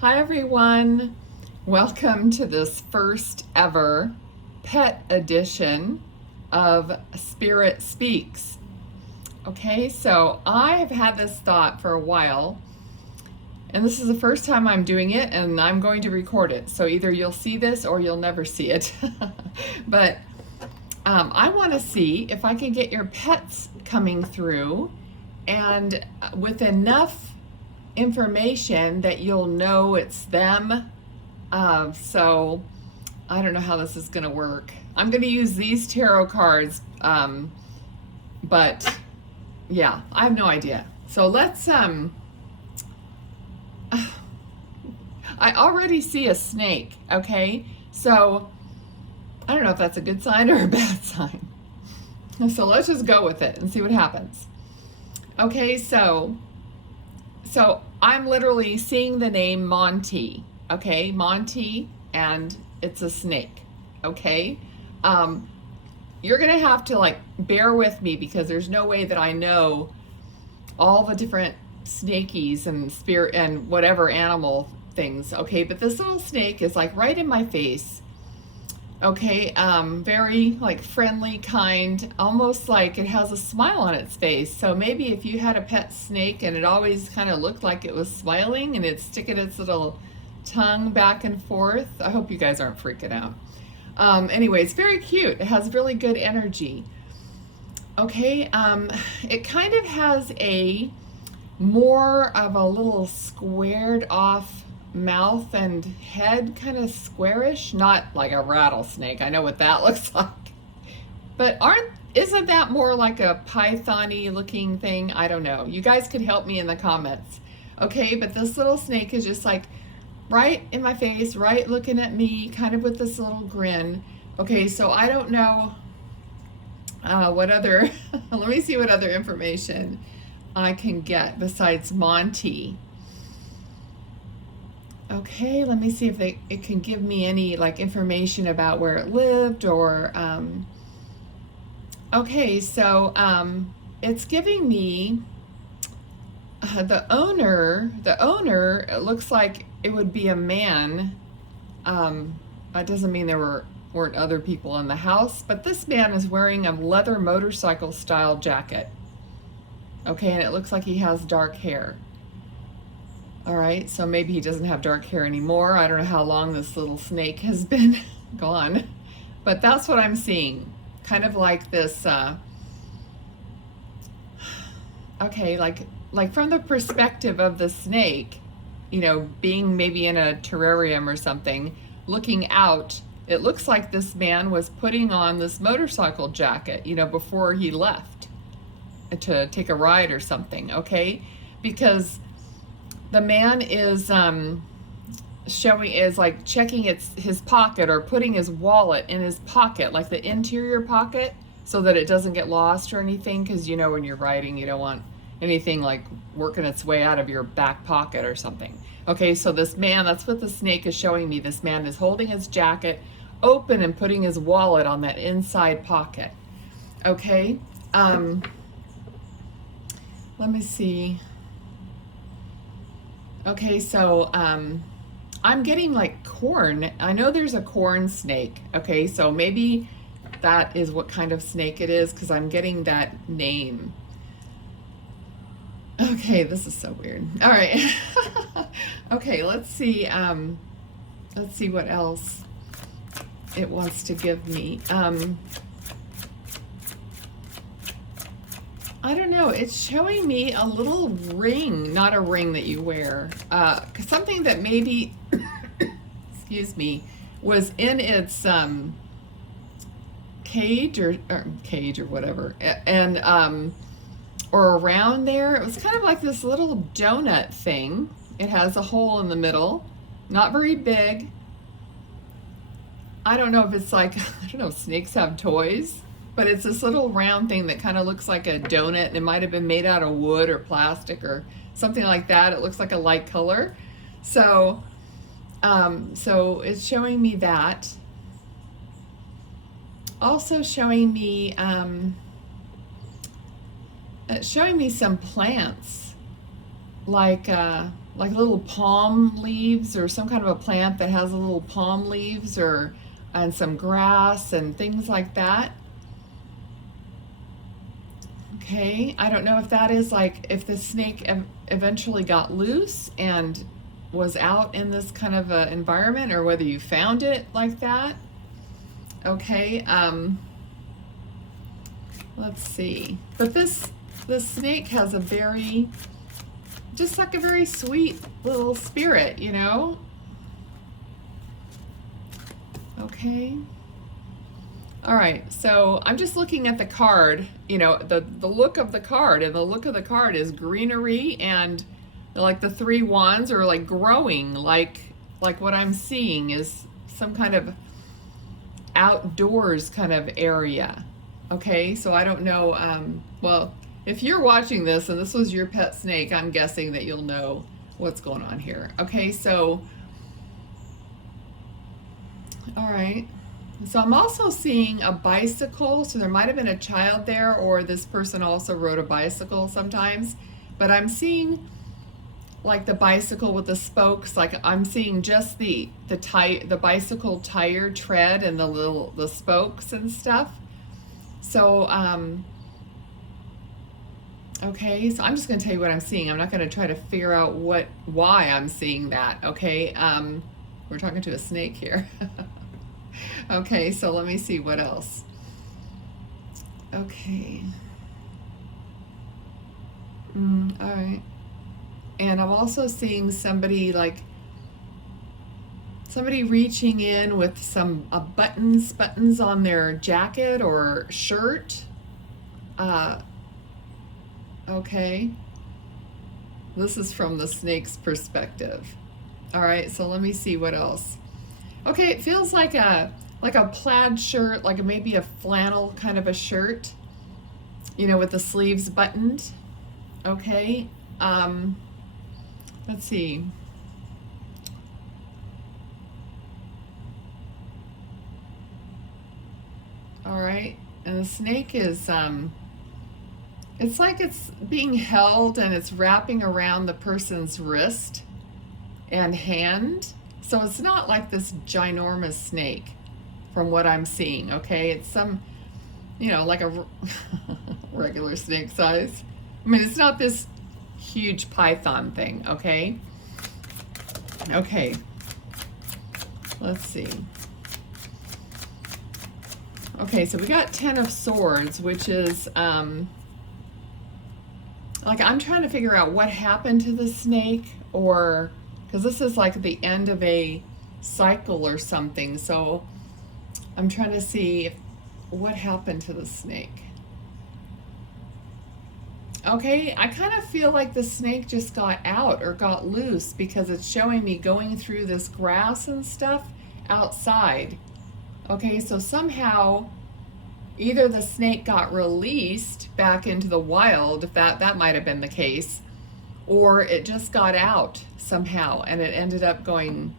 Hi everyone, welcome to this first ever pet edition of Spirit Speaks. Okay, so I have had this thought for a while, and this is the first time I'm doing it, and I'm going to record it. So either you'll see this or you'll never see it. But I want to see if I can get your pets coming through and with enough information that you'll know it's them. So I don't know how this is going to work. I'm going to use these tarot cards, but yeah, I have no idea. So let's, I already see a snake, okay? So I don't know if that's a good sign or a bad sign. So let's just go with it and see what happens. Okay, so I'm literally seeing the name Monty, okay? Monty, and it's a snake, okay? You're gonna have to like bear with me because there's no way that I know all the different snakies and spirit and whatever animal things, okay? But this little snake is like right in my face, okay? Very like friendly, kind, almost like it has a smile on its face. So maybe if you had a pet snake and it always kind of looked like it was smiling and it's sticking its little tongue back and forth. I hope you guys aren't freaking out. Anyway, it's very cute. It has really good energy. Okay, it kind of has a more of a little squared off mouth and head, kind of squarish, not like a rattlesnake. I know what that looks like. But isn't that more like a python-y looking thing? I don't know. You guys could help me in the comments. Okay, but this little snake is just like right in my face, right looking at me, kind of with this little grin. Okay, so I don't know what other, let me see what other information I can get besides Monty. Okay, let me see if it can give me any like information about where it lived or, okay, so it's giving me the owner, it looks like it would be a man. That doesn't mean there weren't other people in the house, but this man is wearing a leather motorcycle style jacket. Okay, and it looks like he has dark hair. All right, so maybe he doesn't have dark hair anymore. I don't know how long this little snake has been gone, but that's what I'm seeing. Kind of like this, okay, like from the perspective of the snake, you know, being maybe in a terrarium or something, looking out, it looks like this man was putting on this motorcycle jacket, you know, before he left to take a ride or something, okay? Because the man is like checking his pocket or putting his wallet in his pocket, like the interior pocket, so that it doesn't get lost or anything, because you know when you're riding you don't want anything like working its way out of your back pocket or something. Okay, so this man, that's what the snake is showing me. This man is holding his jacket open and putting his wallet on that inside pocket. Okay, let me see. Okay, so I'm getting like corn. I know there's a corn snake. Okay, so maybe that is what kind of snake it is because I'm getting that name. Okay, this is so weird. All right. Okay, let's see what else it wants to give me. I don't know, it's showing me a little ring, not a ring that you wear, something that maybe, excuse me, was in its cage or whatever, and or around there. It was kind of like this little donut thing. It has a hole in the middle, not very big. I don't know if it's like, I don't know if snakes have toys, but it's this little round thing that kind of looks like a donut, and it might have been made out of wood or plastic or something like that. It looks like a light color. So it's showing me that. Also showing me it's showing me some plants, like like little palm leaves or some kind of a plant that has little palm leaves or and some grass and things like that. Okay, I don't know if that is like if the snake eventually got loose and was out in this kind of a environment, or whether you found it like that. Okay, let's see. But this snake has a very, just like a very sweet little spirit, you know? Okay. All right, so I'm just looking at the card, you know, the look of the card, and the look of the card is greenery, and like the 3 wands are like growing, like what I'm seeing is some kind of outdoors kind of area. Okay, so I don't know, well, if you're watching this and this was your pet snake, I'm guessing that you'll know what's going on here. Okay, so, all right. So I'm also seeing a bicycle, so there might have been a child there, or this person also rode a bicycle sometimes, but I'm seeing like the bicycle with the spokes, like I'm seeing just the bicycle tire tread and the spokes and stuff. So okay, so I'm just going to tell you what I'm seeing. I'm not going to try to figure out why I'm seeing that. Okay, we're talking to a snake here. Okay, so let me see what else. Okay. All right. And I'm also seeing somebody reaching in with some buttons on their jacket or shirt. Okay. This is from the snake's perspective. All right, so let me see what else. Okay, it feels like a plaid shirt, like maybe a flannel kind of a shirt, you know, with the sleeves buttoned. Okay, let's see. All right, and the snake is, it's like it's being held and it's wrapping around the person's wrist and hand. So it's not like this ginormous snake from what I'm seeing, okay? It's some, you know, like a regular snake size. I mean, it's not this huge python thing, okay? Okay, let's see. Okay, so we got 10 of Swords, which is, like I'm trying to figure out what happened to the snake, or because this is like the end of a cycle or something. So I'm trying to see what happened to the snake. Okay, I kind of feel like the snake just got out or got loose, because it's showing me going through this grass and stuff outside. Okay, so somehow either the snake got released back into the wild, if that might have been the case, or it just got out somehow and it ended up going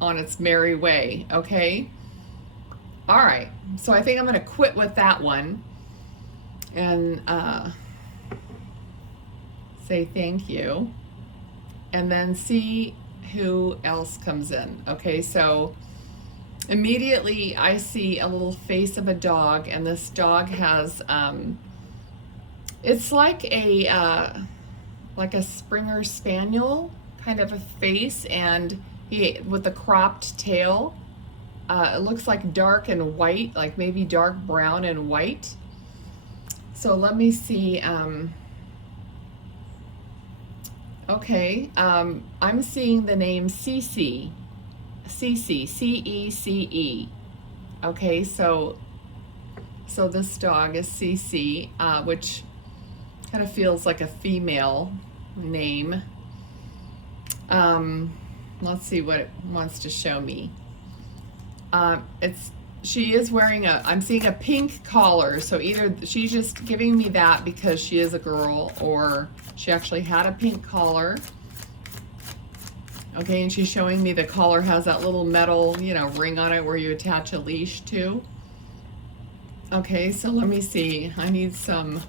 on its merry way. Okay, all right, so I think I'm going to quit with that one and say thank you, and then see who else comes in. Okay, so immediately I see a little face of a dog, and this dog has it's like a Springer Spaniel kind of a face, and he with a cropped tail. It looks like dark and white, like maybe dark brown and white. So let me see. Okay, I'm seeing the name Cece. Cece, C-E-C-E. Okay, so this dog is Cece, which kind of feels like a female name. Let's see what it wants to show me. She is wearing I'm seeing a pink collar, so either she's just giving me that because she is a girl, or she actually had a pink collar. Okay, and she's showing me the collar has that little metal, you know, ring on it where you attach a leash to. Okay, so let me see. I need some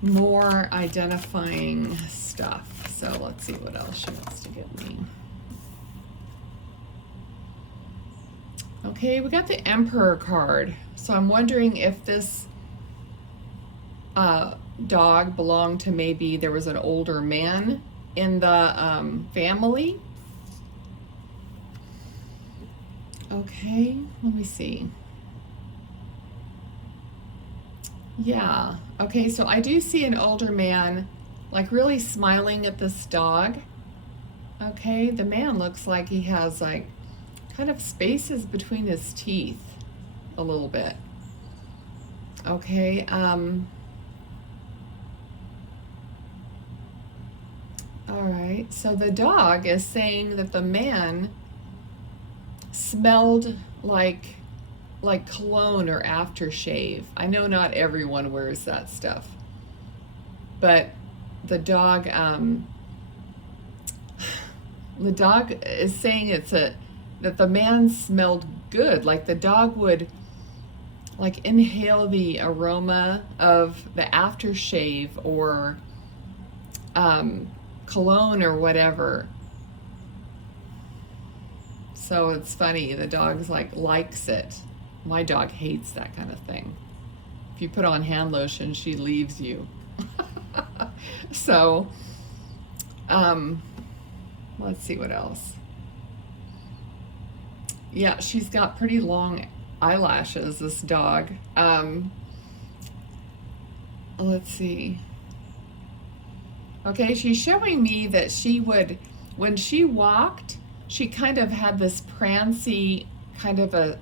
more identifying stuff. So let's see what else she wants to give me. Okay, we got the Emperor card. So I'm wondering if this dog belonged to, maybe there was an older man in the family. Okay, let me see. Yeah, okay, so I do see an older man like really smiling at this dog. Okay, the man looks like he has like kind of spaces between his teeth a little bit. Okay, all right, so the dog is saying that the man smelled like cologne or aftershave. I know not everyone wears that stuff, but the dog is saying that the man smelled good, like the dog would like inhale the aroma of the aftershave or cologne or whatever. So it's funny, the dog's like likes it. My dog hates that kind of thing. If you put on hand lotion, she leaves you. So, let's see what else. Yeah, she's got pretty long eyelashes, this dog. Let's see. Okay, she's showing me that she would, when she walked, she kind of had this prancy kind of a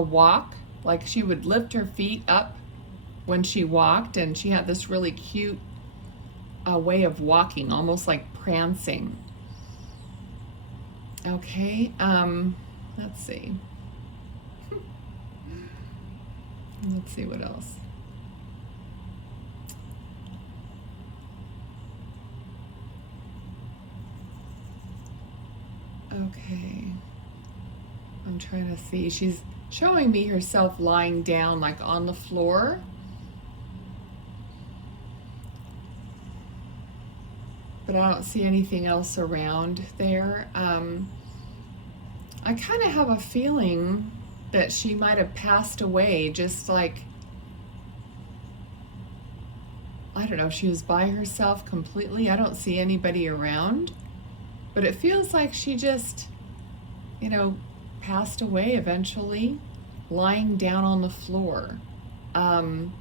walk, like she would lift her feet up when she walked, and she had this really cute way of walking, almost like prancing. Okay, let's see. Let's see what else. Okay, I'm trying to see. She's showing me herself lying down like on the floor. But I don't see anything else around there. I kind of have a feeling that she might have passed away, just like, I don't know, if she was by herself completely. I don't see anybody around, but it feels like she just, passed away eventually, lying down on the floor. And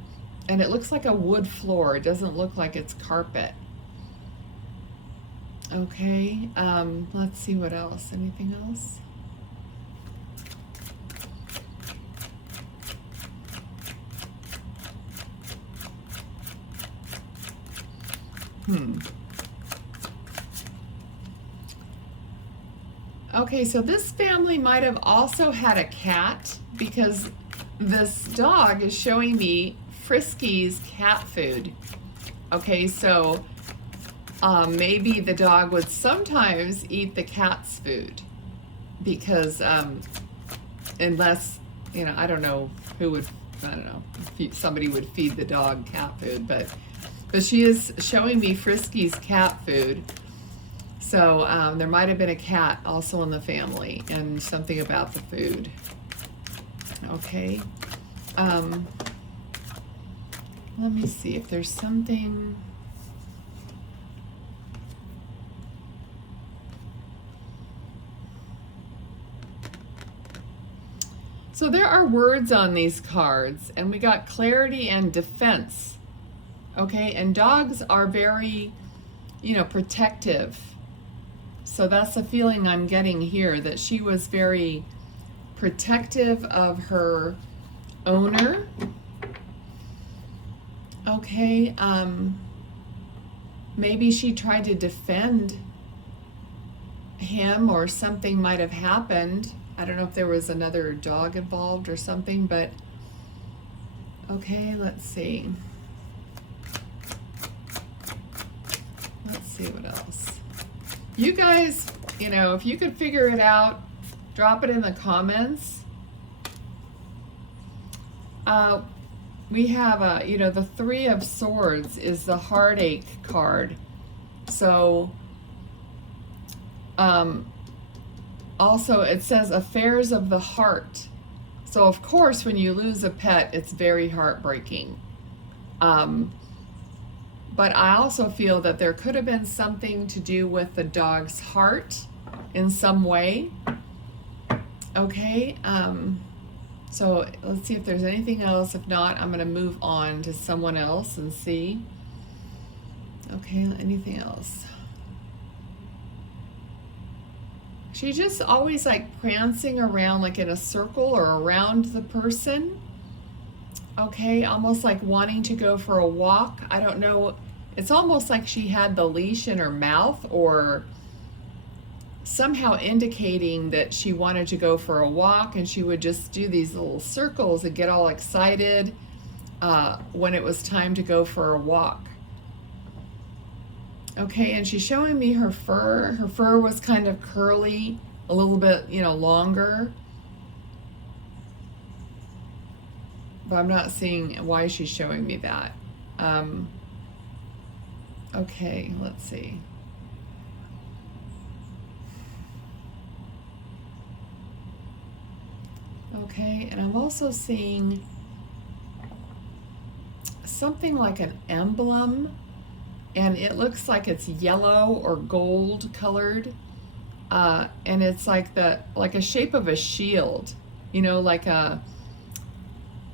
it looks like a wood floor. It doesn't look like it's carpet. Okay, let's see what else. Anything else? Okay, so this family might have also had a cat, because this dog is showing me Frisky's cat food. Okay, so maybe the dog would sometimes eat the cat's food, because unless, I don't know who would, I don't know, if somebody would feed the dog cat food, but she is showing me Frisky's cat food. So there might have been a cat also in the family, and something about the food. Okay. Let me see if there's something. So there are words on these cards, and we got clarity and defense. Okay, and dogs are very, protective. So that's the feeling I'm getting here, that she was very protective of her owner. Okay, maybe she tried to defend him, or something might have happened. I don't know if there was another dog involved or something, but okay, let's see. Let's see what else. You guys, if you could figure it out, drop it in the comments. We have the Three of Swords is the heartache card. So, also it says affairs of the heart. So of course, when you lose a pet, it's very heartbreaking. But I also feel that there could have been something to do with the dog's heart in some way. Okay, so let's see if there's anything else. If not, I'm going to move on to someone else and see. Okay, anything else? She's just always like prancing around like in a circle or around the person. Okay, almost like wanting to go for a walk. I don't know. It's almost like she had the leash in her mouth or somehow indicating that she wanted to go for a walk, and she would just do these little circles and get all excited when it was time to go for a walk. Okay, and she's showing me her fur. Her fur was kind of curly, a little bit, longer. But I'm not seeing why she's showing me that. Okay, let's see. Okay, and I'm also seeing something like an emblem, and it looks like it's yellow or gold colored, and it's like a shape of a shield, like a,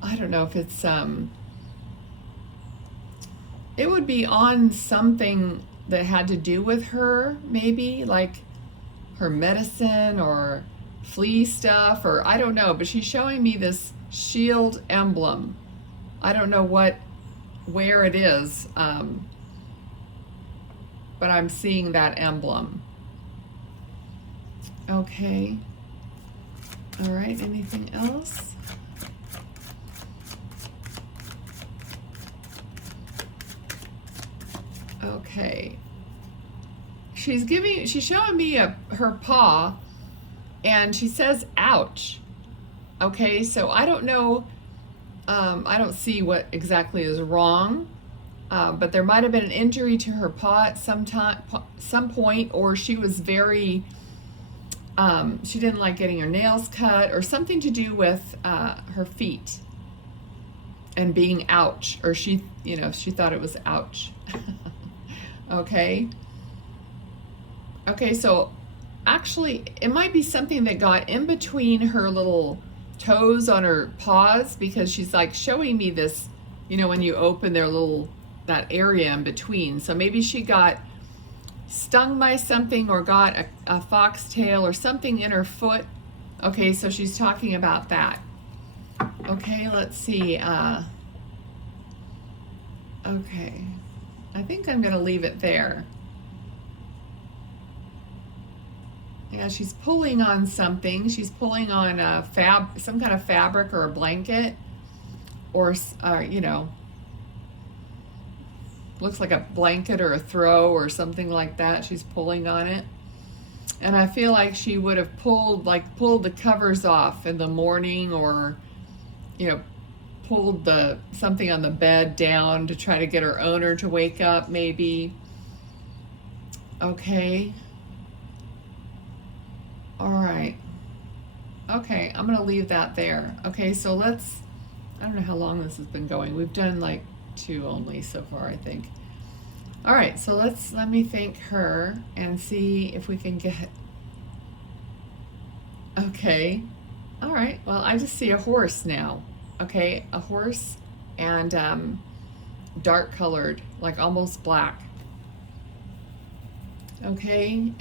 I don't know if it's it would be on something that had to do with her, maybe like her medicine or flea stuff, or I don't know, but she's showing me this shield emblem. I don't know where it is, but I'm seeing that emblem. Okay. All right, anything else? Okay. She's showing me her paw, and she says, ouch. Okay, so I don't know, I don't see what exactly is wrong, but there might have been an injury to her paw at some point, or she was very, she didn't like getting her nails cut, or something to do with her feet and being ouch, or she thought it was ouch. Okay. Okay, so actually, it might be something that got in between her little toes on her paws, because she's like showing me this, when you open that area in between. So maybe she got stung by something or got a foxtail or something in her foot. Okay, so she's talking about that. Okay, let's see. Okay, I think I'm going to leave it there. Yeah, she's pulling on something. She's pulling on some kind of fabric or a blanket, or looks like a blanket or a throw or something like that. She's pulling on it, and I feel like she would have pulled the covers off in the morning, or pulled something on the bed down to try to get her owner to wake up, maybe. Okay. All right. Okay, I'm going to leave that there. Okay, so I don't know how long this has been going. We've done like 2 only so far, I think. All right, so let me thank her and see if we can get, okay. All right, well, I just see a horse now. Okay, a horse, and dark colored, like almost black. Okay,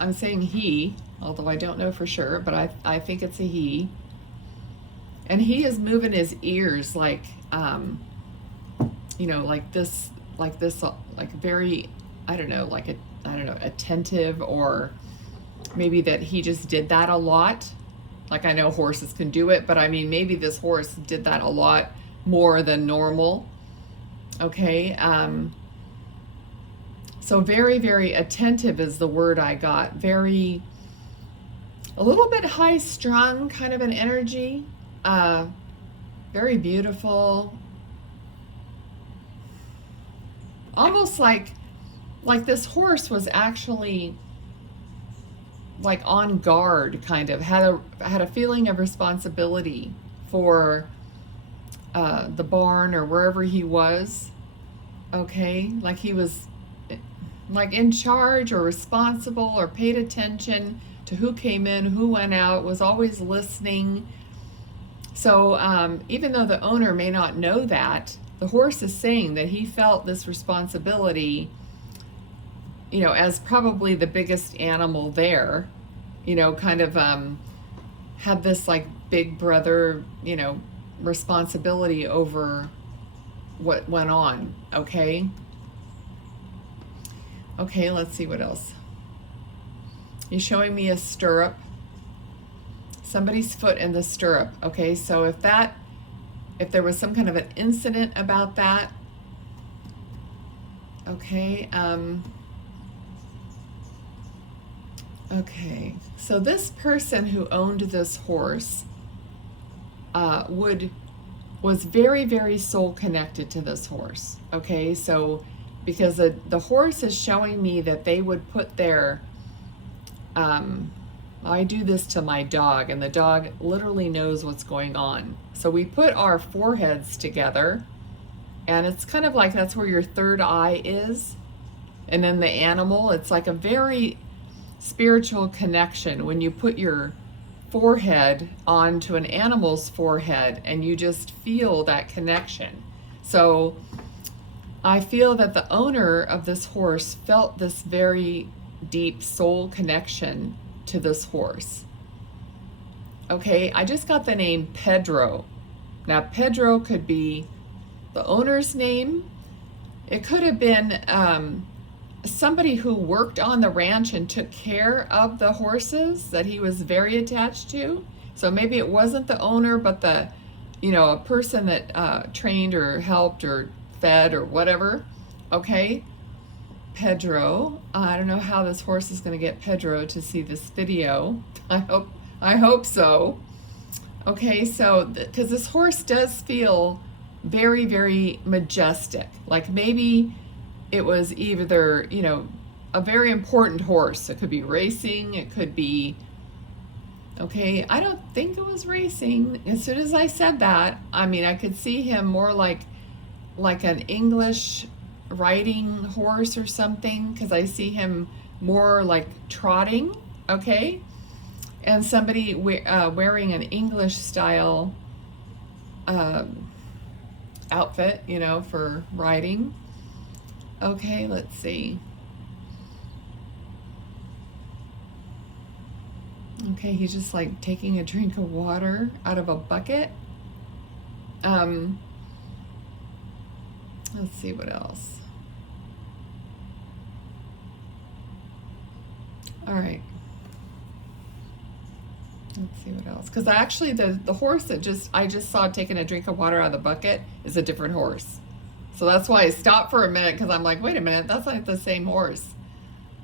I'm saying he, although I don't know for sure, but I think it's a he. And he is moving his ears like this, like very, I don't know, attentive, or maybe that he just did that a lot. Like, I know horses can do it, but I mean, maybe this horse did that a lot more than normal. Okay, so very, very attentive is the word I got. A little bit high strung kind of an energy. Very beautiful. Almost like like this horse was actually like on guard, kind of had a feeling of responsibility for the barn or wherever he was. Okay, like he was like in charge or responsible or paid attention to who came in, who went out, was always listening. So even though the owner may not know that, the horse is saying that he felt this responsibility, you know, as probably the biggest animal there, you know, kind of had this like big brother, you know, responsibility over what went on. Okay. Okay, let's see what else. He's showing me a stirrup. Somebody's foot in the stirrup. Okay, so if there was some kind of an incident about that, okay, okay, so this person who owned this horse was very, very soul connected to this horse. Okay, so because the horse is showing me that they would put their I do this to my dog, and the dog literally knows what's going on. So we put our foreheads together, and it's kind of like that's where your third eye is. And then the animal, it's like a very spiritual connection when you put your forehead onto an animal's forehead and you just feel that connection. So I feel that the owner of this horse felt this very deep soul connection to this horse. Okay, I just got the name Pedro. Now Pedro could be the owner's name. It could have been somebody who worked on the ranch and took care of the horses that he was very attached to. So maybe it wasn't the owner, but the, you know, a person that trained or helped or fed or whatever. Okay, Pedro. I don't know how this horse is going to get Pedro to see this video. I hope so. Okay, so because this horse does feel very, very majestic. Like maybe it was either, you know, a very important horse. It could be racing. It could be, okay, I don't think it was racing. As soon as I said that, I mean, I could see him more like an English riding horse or something, because I see him more like trotting, okay? And somebody wearing an English style outfit, you know, for riding. Okay, let's see. Okay, he's just like taking a drink of water out of a bucket. Let's see what else. All right. Let's see what else. Because actually the horse that I just saw taking a drink of water out of the bucket is a different horse. So that's why I stopped for a minute, because I'm like, wait a minute, that's not the same horse.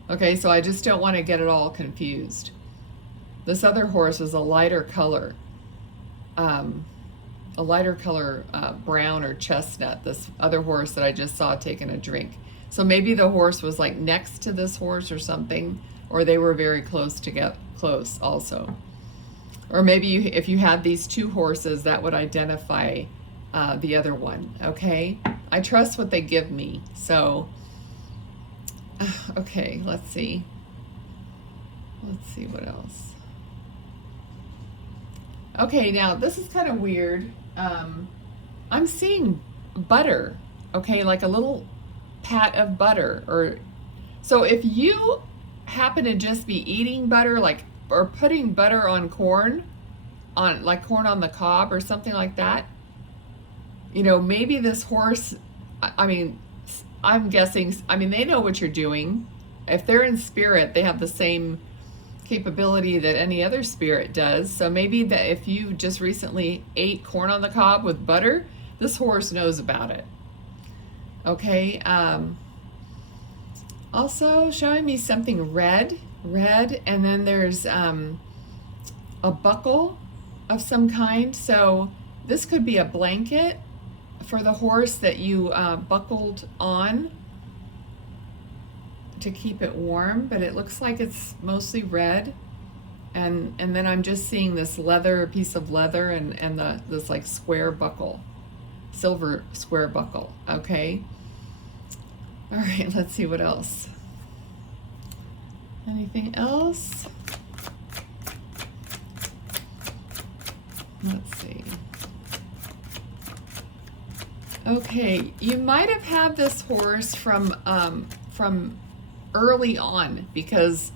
Okay, so I just don't want to get it all confused. This other horse is a lighter color. Brown or chestnut, this other horse that I just saw taking a drink. So maybe the horse was like next to this horse or something, or they were very close also. Or maybe if you had these two horses, that would identify the other one, okay? I trust what they give me, so, okay, let's see. Let's see what else. Okay, now this is kind of weird. I'm seeing butter, okay, like a little pat of butter. So if you happen to just be eating butter, like, or putting butter on corn, like corn on the cob or something like that, you know, maybe this horse, I mean, I'm guessing, I mean, they know what you're doing. If they're in spirit, they have the same capability that any other spirit does. So maybe that if you just recently ate corn on the cob with butter, this horse knows about it. Okay. Also showing me something red, and then there's a buckle of some kind. So this could be a blanket for the horse that you buckled on. to keep it warm, but it looks like it's mostly red. And then I'm just seeing this leather, piece of leather, and this like square buckle, silver square buckle. Okay. All right, let's see what else. Anything else? Let's see. Okay, you might have had this horse from early on, because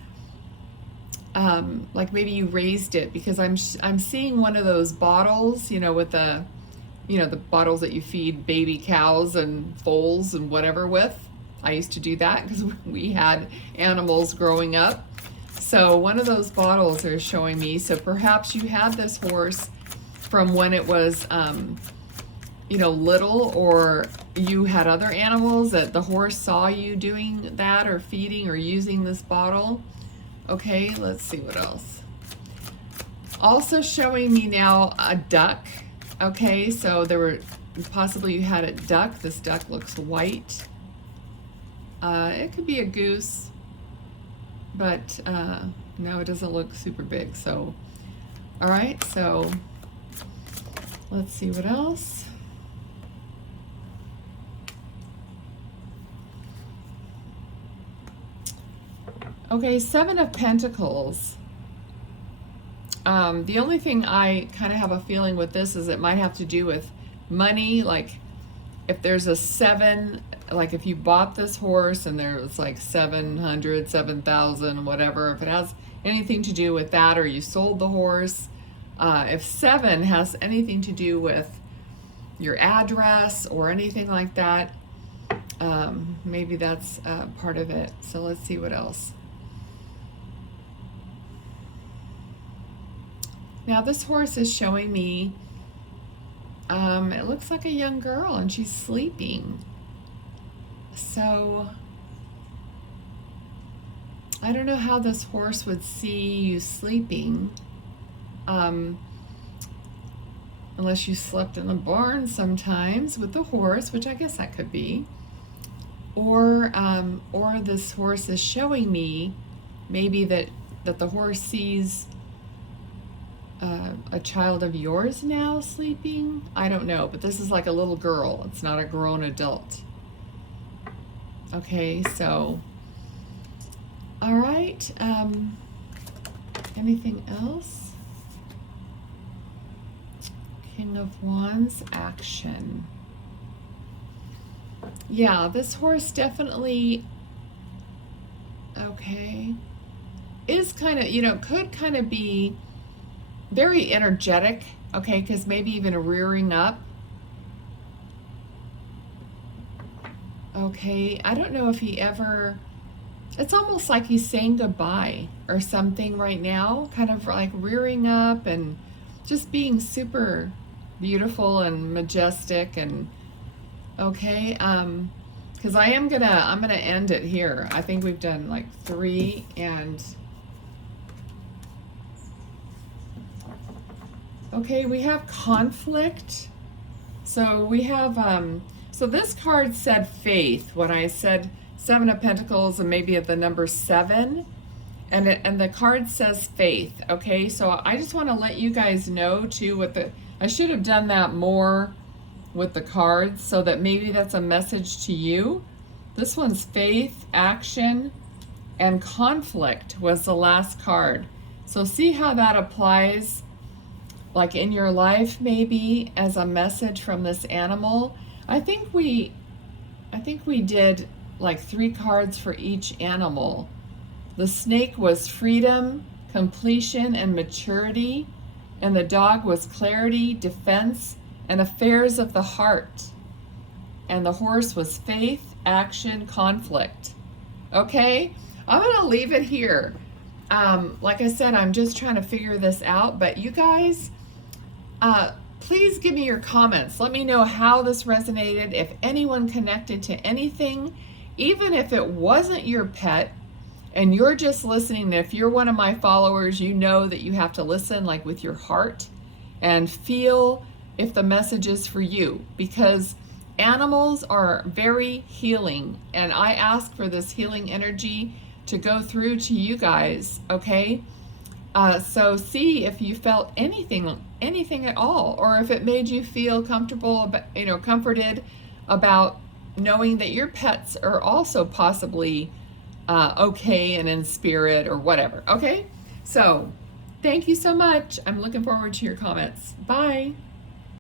like maybe you raised it, because I'm seeing one of those bottles, you know, with the, you know, the bottles that you feed baby cows and foals and whatever with. I used to do that because we had animals growing up. So one of those bottles are showing me. So perhaps you had this horse from when it was, you know, little, or you had other animals that the horse saw you doing that or feeding or using this bottle. Okay, let's see what else. Also showing me now a duck. Okay, so there were, possibly you had a duck. This duck looks white. It could be a goose, but no, it doesn't look super big. So, all right, so let's see what else. Okay, Seven of Pentacles. The only thing I kind of have a feeling with this is it might have to do with money. Like if there's a 7, like if you bought this horse and there was like 700, 7,000, whatever, if it has anything to do with that, or you sold the horse, if 7 has anything to do with your address or anything like that, maybe that's part of it. So let's see what else. Now this horse is showing me, it looks like a young girl and she's sleeping. So I don't know how this horse would see you sleeping, unless you slept in the barn sometimes with the horse, which I guess that could be. Or this horse is showing me maybe that the horse sees a child of yours now sleeping. I don't know, but this is like a little girl. It's not a grown adult. Okay, so, all right. Anything else? King of Wands, action. Yeah, this horse definitely, okay, is kind of, you know, could kind of be very energetic, okay, because maybe even a rearing up. Okay, I don't know if he ever, it's almost like he's saying goodbye or something right now, kind of like rearing up and just being super beautiful and majestic. And okay, because I'm gonna end it here. I think we've done like 3, and okay, we have conflict. So we have, so this card said faith when I said 7 of Pentacles and maybe at the number 7. And the card says faith, okay? So I just want to let you guys know too I should have done that more with the cards so that maybe that's a message to you. This one's faith, action, and conflict was the last card. So see how that applies like in your life, maybe as a message from this animal. I think we did like 3 cards for each animal. The snake was freedom, completion, and maturity, and the dog was clarity, defense, and affairs of the heart. And the horse was faith, action, conflict. Okay, I'm gonna leave it here. Like I said, I'm just trying to figure this out, but you guys, please give me your comments. Let me know how this resonated, if anyone connected to anything, even if it wasn't your pet and you're just listening. If you're one of my followers, you know that you have to listen like with your heart and feel if the message is for you, because Animals are very healing, and I ask for this healing energy to go through to you guys, okay? So see if you felt anything at all, or if it made you feel comfortable, comforted about knowing that your pets are also possibly okay and in spirit or whatever, okay? So thank you so much. I'm looking forward to your comments. Bye.